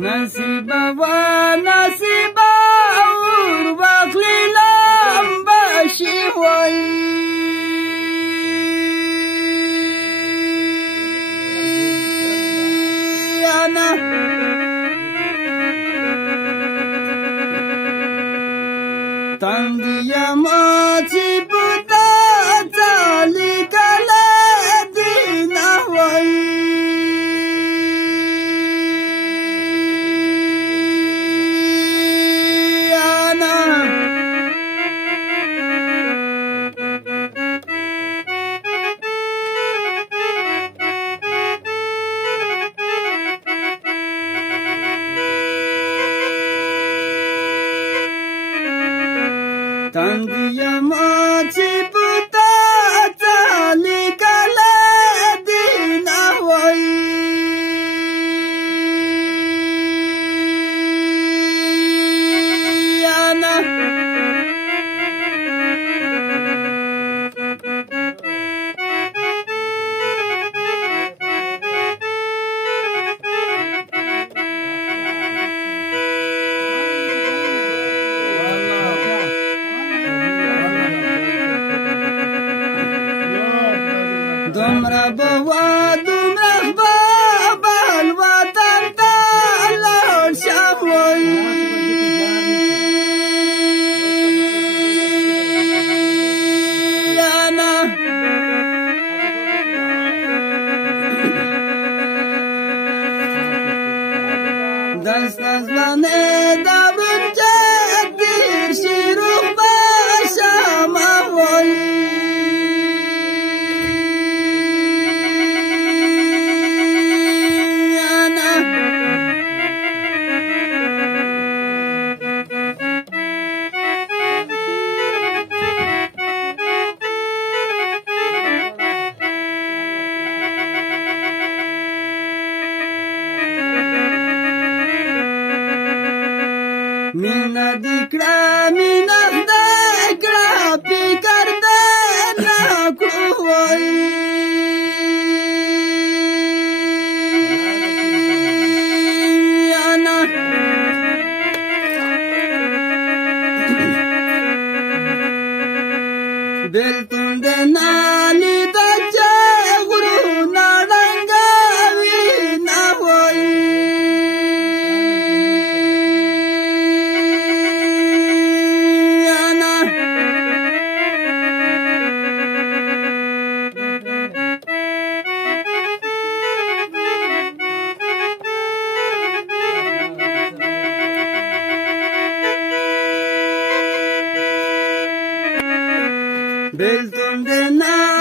Nasiba wa nasiba urbakli lambashi wai ana tandiya machi buta chali kala dina wai tandiya machi buta chali kala dina wai ana dumra bawa dumra babal watan talal shawai ana dastas lane dabrun jagir shiruh basama wai Mina dikra pikar dena kuwai ana beltun dena ni dacha guru naranga vina wai beltun dena